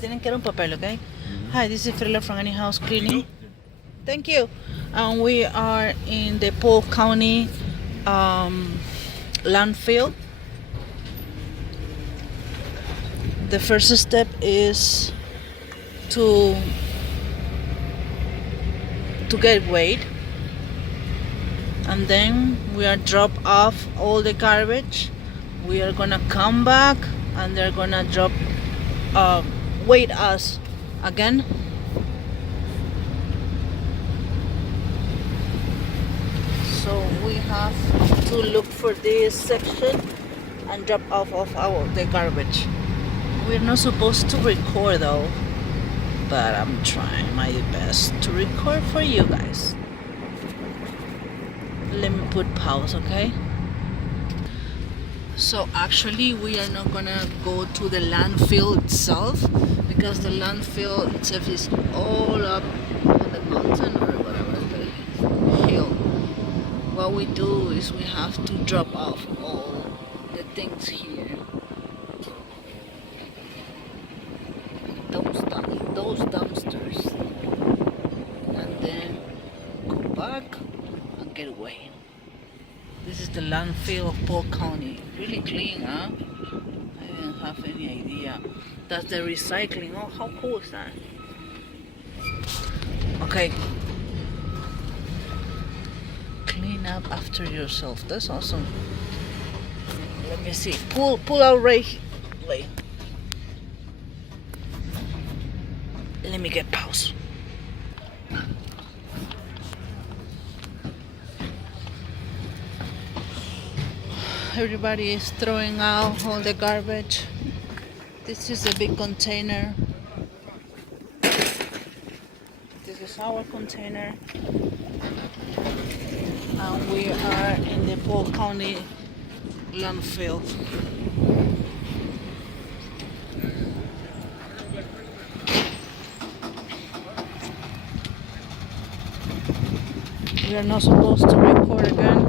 tienen que dar un papel, okay? Hi, this is Frila from Any House Cleaning. Thank you. And we are in the Polk County landfill. The first step is to get weighed, and then we are drop off all the garbage. We are gonna come back and they're gonna drop weight us again. So we have to look for this section and drop off of the garbage. We're not supposed to record though, but I'm trying my best to record for you guys. Let me put pause, okay? So actually we are not gonna go to the landfill itself, because the landfill itself is all up on the mountain or whatever, the hill. What we do is we have to drop off all the things here. Those dumpsters, and then go back and get away. This is the landfill of Polk County. Really clean, huh? I didn't have any idea. That's the recycling. Oh, how cool is that? Okay. Clean up after yourself. That's awesome. Let me see. Pull out right. Wait. Let me get pause. Everybody is throwing out all the garbage. This is a big container. This is our container. And we are in the Polk County landfill. We are not supposed to record again.